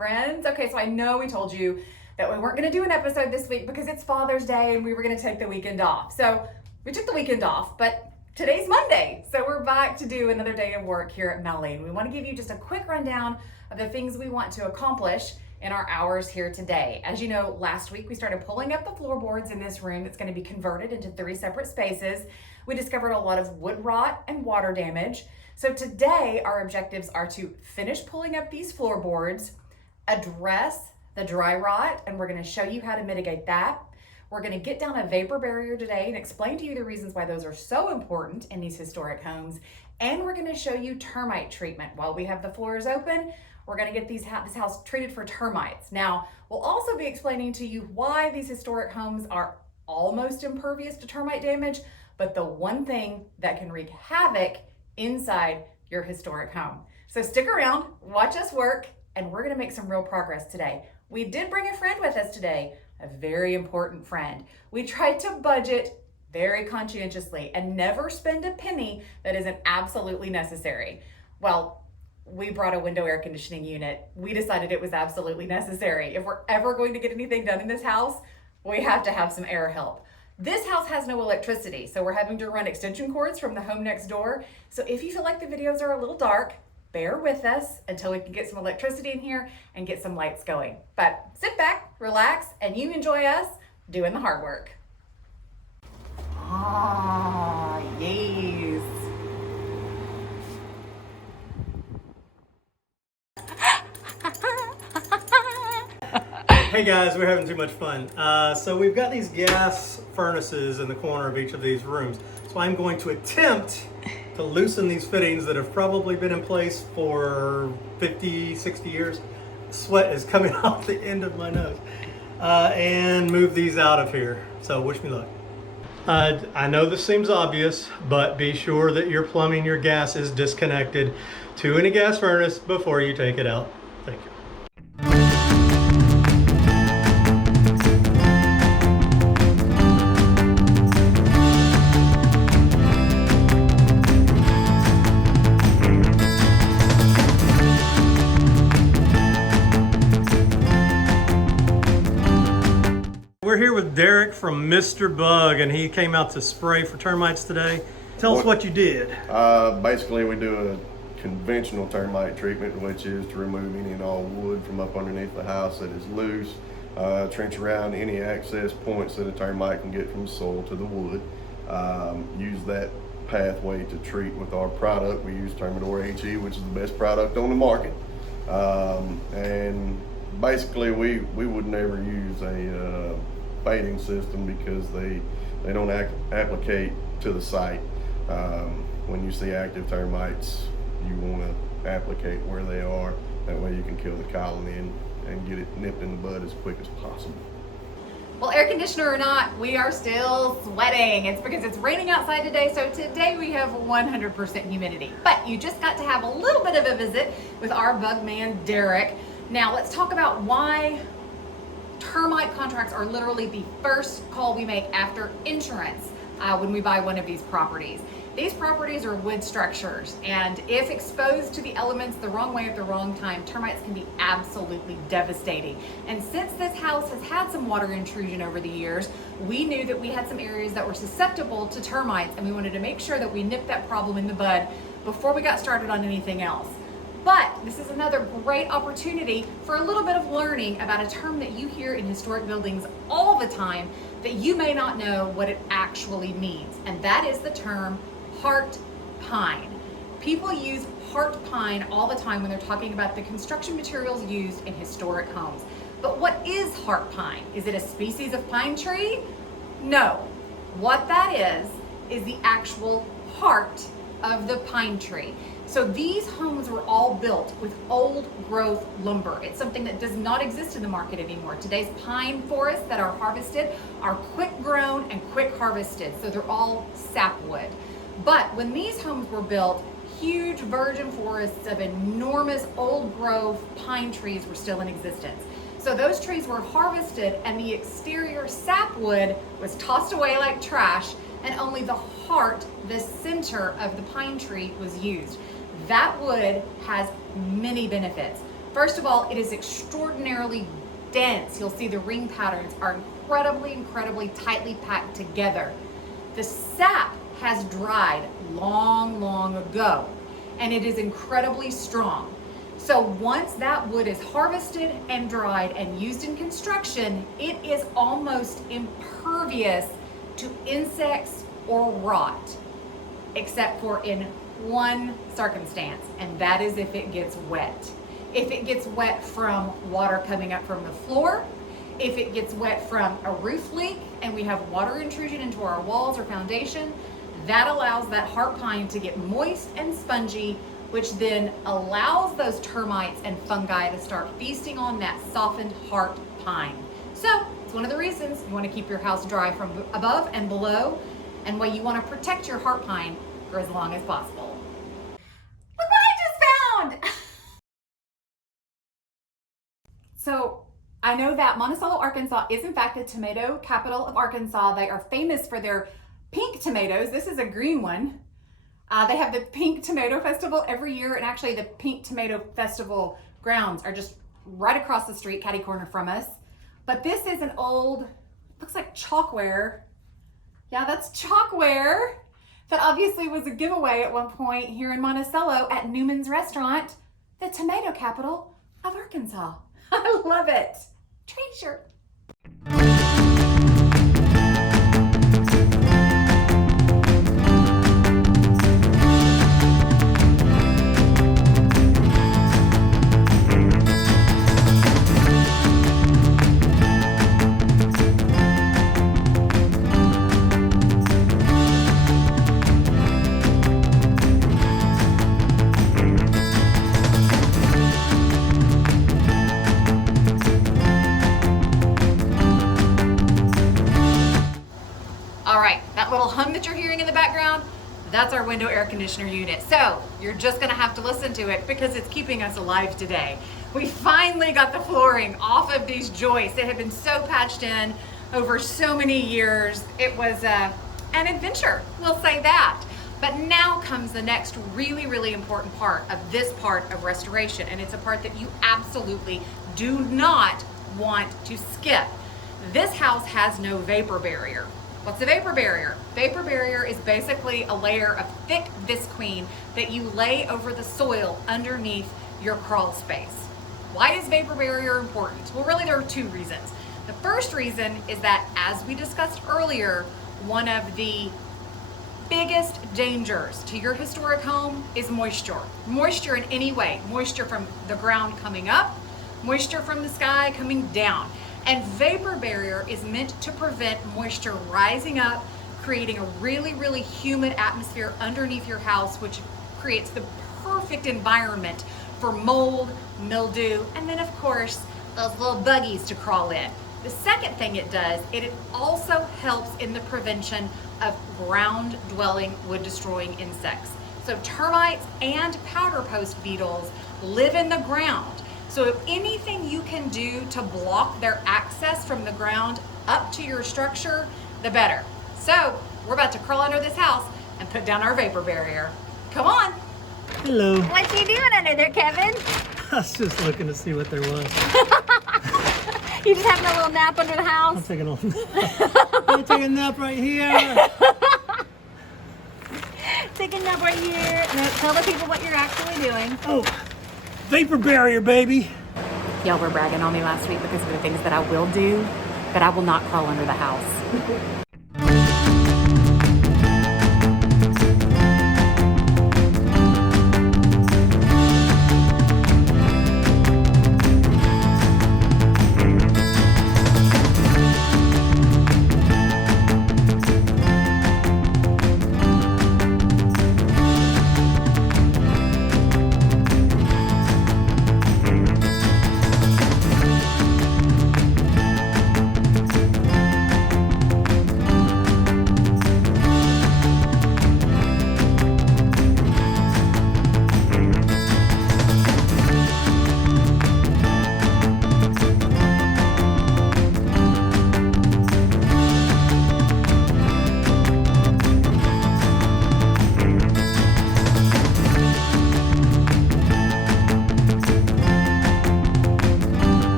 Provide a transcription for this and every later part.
friends. Okay, so I know we told you that we weren't gonna do an episode this week because it's Father's Day and we were gonna take the weekend off. So we took the weekend off, but today's Monday. So we're back to do another day of work here at Laine. We wanna give you just a quick rundown of the things we want to accomplish in our hours here today. As you know, last week we started pulling up the floorboards in this room that's gonna be converted into 3 separate spaces. We discovered a lot of wood rot and water damage. So today our objectives are to finish pulling up these floorboards, address the dry rot, and we're gonna show you how to mitigate that. We're gonna get down a vapor barrier today and explain to you the reasons why those are so important in these historic homes. And we're gonna show you termite treatment. While we have the floors open, we're gonna get this house treated for termites. Now, we'll also be explaining to you why these historic homes are almost impervious to termite damage, but the one thing that can wreak havoc inside your historic home. So stick around, watch us work, and we're gonna make some real progress today. We did bring a friend with us today, a very important friend. We tried to budget very conscientiously and never spend a penny that isn't absolutely necessary. Well, we brought a window air conditioning unit. We decided it was absolutely necessary. If we're ever going to get anything done in this house, we have to have some air help. This house has no electricity, so we're having to run extension cords from the home next door. So if you feel like the videos are a little dark, bear with us until we can get some electricity in here and get some lights going. But sit back, relax, and you enjoy us doing the hard work. Ah, yes. Hey guys, we're having too much fun. So we've got these gas furnaces in the corner of each of these rooms. So I'm going to attempt to loosen these fittings that have probably been in place for 50, 60 years. Sweat is coming off the end of my nose. And move these out of here. So wish me luck. I know this seems obvious, but be sure that your plumbing, your gas is disconnected to any gas furnace before you take it out. Thank you. We're here with Derek from Mr. Bug, and he came out to spray for termites today. Tell us what you did. Basically, we do a conventional termite treatment, which is to remove any and all wood from up underneath the house that is loose, trench around any access points that a termite can get from soil to the wood. Use that pathway to treat with our product. We use Termitor HE, which is the best product on the market. And basically, we would never use a fading system because they don't applicate to the site. When you see active termites, you want to applicate where they are. That way you can kill the colony and get it nipped in the bud as quick as possible. Well, air conditioner or not, we are still sweating. It's because it's raining outside today, so today we have 100% humidity. But you just got to have a little bit of a visit with our bug man, Derek. Now let's talk about why termite contracts are literally the first call we make after insurance when we buy one of these properties. These properties are wood structures, and if exposed to the elements the wrong way at the wrong time, termites can be absolutely devastating. And since this house has had some water intrusion over the years, we knew that we had some areas that were susceptible to termites, and we wanted to make sure that we nipped that problem in the bud before we got started on anything else. But this is another great opportunity for a little bit of learning about a term that you hear in historic buildings all the time that you may not know what it actually means, and that is the term heart pine. People use heart pine all the time when they're talking about the construction materials used in historic homes. But what is heart pine? Is it a species of pine tree? No. What that is the actual heart of the pine tree. So these homes were all built with old growth lumber. It's something that does not exist in the market anymore. Today's pine forests that are harvested are quick grown and quick harvested, so they're all sapwood. But when these homes were built, huge virgin forests of enormous old growth pine trees were still in existence. So those trees were harvested and the exterior sapwood was tossed away like trash, and only the heart, the center of the pine tree, was used. That wood has many benefits. First of all, it is extraordinarily dense. You'll see the ring patterns are incredibly tightly packed together. The sap has dried long ago, and it is incredibly strong. So once that wood is harvested and dried and used in construction, it is almost impervious to insects or rot, except for in one circumstance, and that is if it gets wet. If it gets wet from water coming up from the floor, if it gets wet from a roof leak and we have water intrusion into our walls or foundation, that allows that heart pine to get moist and spongy, which then allows those termites and fungi to start feasting on that softened heart pine. So it's one of the reasons you want to keep your house dry from above and below, and why you want to protect your heart pine for as long as possible. Look what I just found! So I know that Monticello, Arkansas is in fact the tomato capital of Arkansas. They are famous for their pink tomatoes. This is a green one. They have the Pink Tomato Festival every year, and actually the Pink Tomato Festival grounds are just right across the street, catty corner from us. But this is an old, looks like chalkware. Yeah, that's chalkware. That obviously was a giveaway at one point here in Monticello at Newman's Restaurant, the tomato capital of Arkansas. I love it. Treasure. Hum that you're hearing in the background, that's our window air conditioner unit. So you're just gonna have to listen to it because it's keeping us alive today. We finally got the flooring off of these joists. It had been so patched in over so many years. It was an adventure, we'll say that. But now comes the next really important part of this part of restoration, and it's a part that you absolutely do not want to skip. This house has no vapor barrier. What's a vapor barrier? Vapor barrier is basically a layer of thick visqueen that you lay over the soil underneath your crawl space. Why is vapor barrier important? Well, really there are two reasons. The first reason is that, as we discussed earlier, one of the biggest dangers to your historic home is moisture. Moisture in any way. Moisture from the ground coming up, moisture from the sky coming down. And vapor barrier is meant to prevent moisture rising up, creating a really humid atmosphere underneath your house, which creates the perfect environment for mold, mildew, and then of course, those little buggies to crawl in. The second thing it does, it also helps in the prevention of ground dwelling wood destroying insects. So termites and powder post beetles live in the ground. So if anything you can do to block their access from the ground up to your structure, the better. So we're about to crawl under this house and put down our vapor barrier. Come on. Hello. What you doing under there, Kevin? I was just looking to see what there was. You just having a little nap under the house? I'm taking a take a nap right here. Take a nap right here. Now tell the people what you're actually doing. Oh, vapor barrier, baby. Y'all were bragging on me last week because of the things that I will do, but I will not crawl under the house.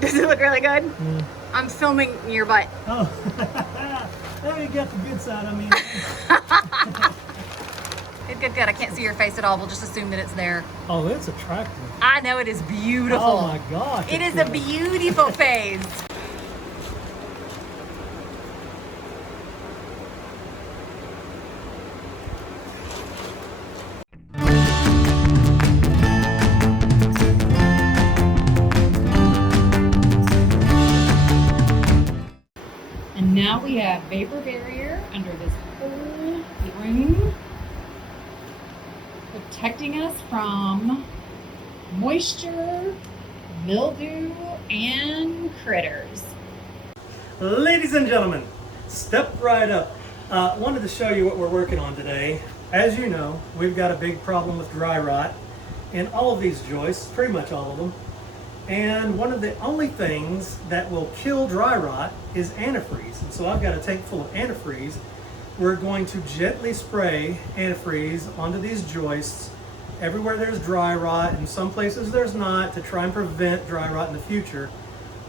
Does it look really good? Yeah. I'm filming your butt. Oh, there you got the good side. I mean, Good. I can't see your face at all. We'll just assume that it's there. oh, it's attractive. I know it is beautiful. Oh my God. It is a beautiful face. And now we have vapor barrier under this whole room, protecting us from moisture, mildew, and critters. Ladies and gentlemen, step right up. Wanted to show you what we're working on today. As you know, we've got a big problem with dry rot in all of these joists, pretty much all of them. And one of the only things that will kill dry rot is antifreeze. And so I've got a tank full of antifreeze. We're going to gently spray antifreeze onto these joists everywhere there's dry rot, and some places there's not, to try and prevent dry rot in the future.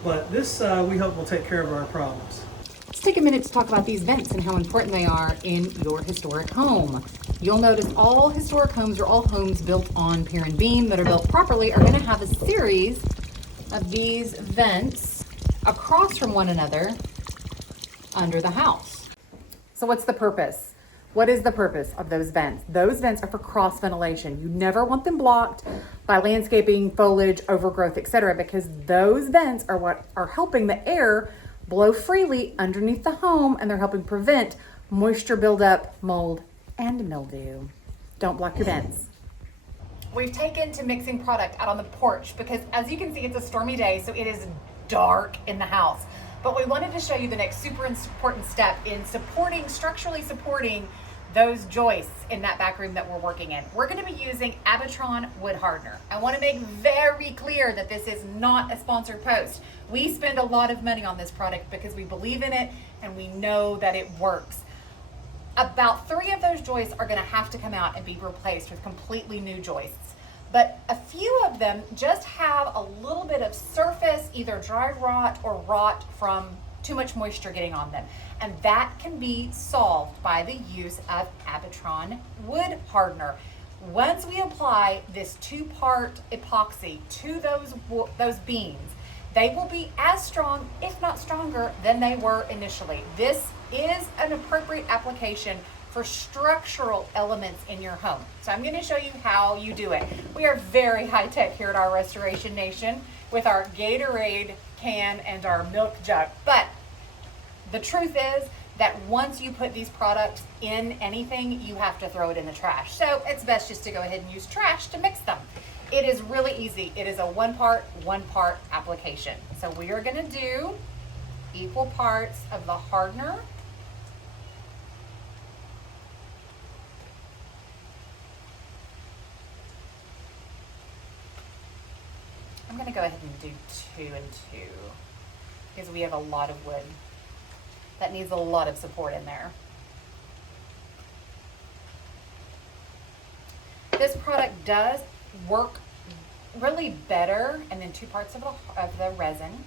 But this, we hope, will take care of our problems. Let's take a minute to talk about these vents and how important they are in your historic home. You'll notice all historic homes, or all homes built on pier and beam that are built properly, are going to have a series of these vents across from one another under the house. So what's the purpose? What is the purpose of those vents? Those vents are for cross ventilation. You never want them blocked by landscaping, foliage, overgrowth, etc., because those vents are what are helping the air blow freely underneath the home, and they're helping prevent moisture buildup, mold, and mildew. Don't block your vents. We've taken to mixing product out on the porch because, as you can see, it's a stormy day, so it is dark in the house. But we wanted to show you the next super important step in structurally supporting those joists in that back room that we're working in. We're going to be using Abitron wood hardener. I want to make very clear that this is not a sponsored post. We spend a lot of money on this product because we believe in it and we know that it works. About 3 of those joists are going to have to come out and be replaced with completely new joists. But a few of them just have a little bit of surface, either dry rot or rot from too much moisture getting on them. And that can be solved by the use of Abitron wood hardener. Once we apply this 2-part epoxy to those beams, they will be as strong, if not stronger, than they were initially. This is an appropriate application for structural elements in your home. So I'm going to show you how you do it. We are very high tech here at our Restoration Nation with our Gatorade can and our milk jug. But the truth is that once you put these products in anything, you have to throw it in the trash. So it's best just to go ahead and use trash to mix them. It is really easy. It is a one part application. So we are going to do equal parts of the hardener. I'm going to go ahead and do 2 and 2 because we have a lot of wood that needs a lot of support in there. This product does work really better and then 2 parts of the resin.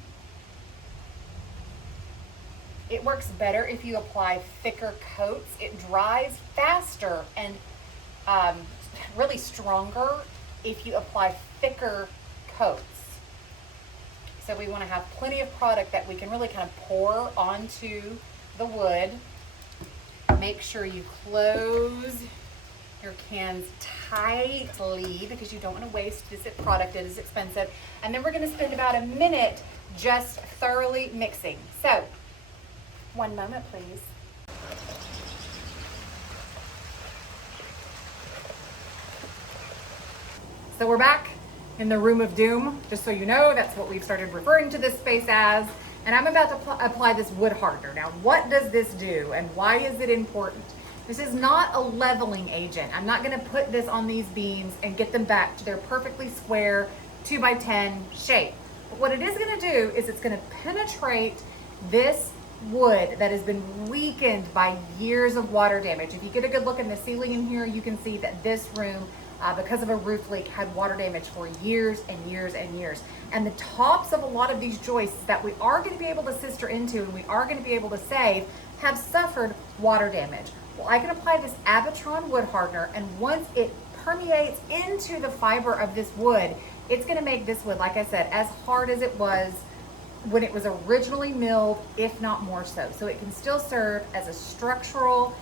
It works better if you apply thicker coats. It dries faster and really stronger if you apply thicker coats. So we want to have plenty of product that we can really kind of pour onto the wood. Make sure you close your cans tightly because you don't want to waste this product. It is expensive. And then we're going to spend about a minute just thoroughly mixing. So, one moment, please. So we're back in the room of doom. Just so you know, that's what we've started referring to this space as. And I'm about to apply this wood hardener. Now, what does this do and why is it important? This is not a leveling agent. I'm not gonna put this on these beams and get them back to their perfectly square 2x10 shape. But what it is gonna do is it's gonna penetrate this wood that has been weakened by years of water damage. If you get a good look in the ceiling in here, you can see that this room because of a roof leak, had water damage for years and years and years. And the tops of a lot of these joists that we are going to be able to sister into and we are going to be able to save have suffered water damage. Well, I can apply this Abatron wood hardener, and once it permeates into the fiber of this wood, it's going to make this wood, like I said, as hard as it was when it was originally milled, if not more so. So it can still serve as a structural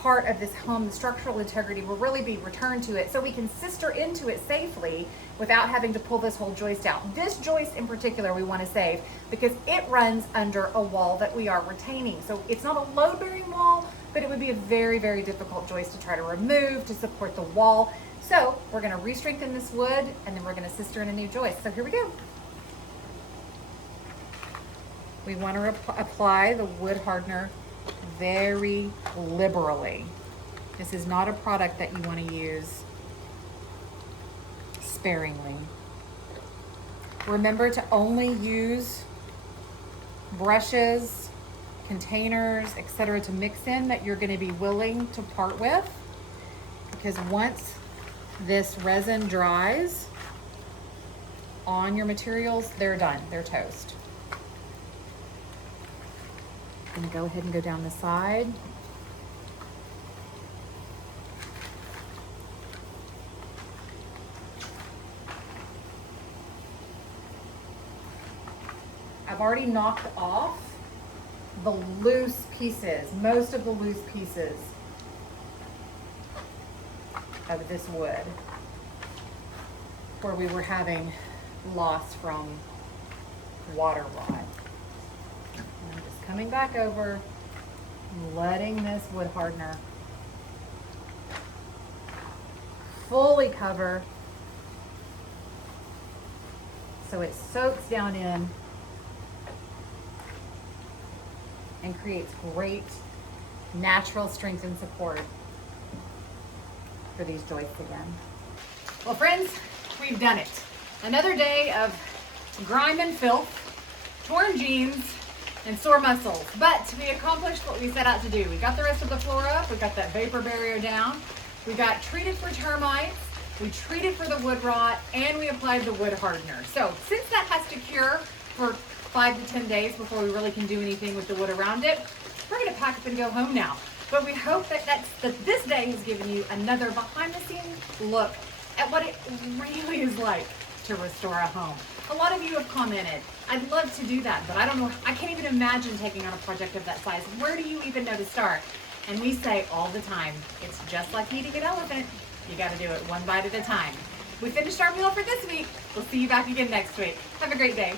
part of this home. The structural integrity will really be returned to it, so we can sister into it safely without having to pull this whole joist out. This joist in particular we want to save because it runs under a wall that we are retaining. So it's not a load-bearing wall, but it would be a very, very difficult joist to try to remove to support the wall. So we're going to re-strengthen this wood, and then we're going to sister in a new joist. So here we go. We want to apply the wood hardener very liberally. This is not a product that you want to use sparingly. Remember to only use brushes, containers, etc. to mix in that you're going to be willing to part with, because once this resin dries on your materials, they're done, they're toast. I'm going to go ahead and go down the side. I've already knocked off the loose pieces, most of the loose pieces of this wood where we were having loss from water rot. I'm just coming back over, letting this wood hardener fully cover so it soaks down in and creates great natural strength and support for these joists again. Well, friends, we've done it. Another day of grime and filth, torn jeans, and sore muscles. But we accomplished what we set out to do. We got the rest of the floor up, we got that vapor barrier down, we got treated for termites, we treated for the wood rot, and we applied the wood hardener. So since that has to cure for 5 to 10 days before we really can do anything with the wood around it, we're gonna pack up and go home now. But we hope that this day has given you another behind the scenes look at what it really is like to restore a home. A lot of you have commented, I'd love to do that, but I don't know, I can't even imagine taking on a project of that size. Where do you even know to start? And we say all the time, it's just like eating an elephant. You gotta do it one bite at a time. We finished our meal for this week. We'll see you back again next week. Have a great day.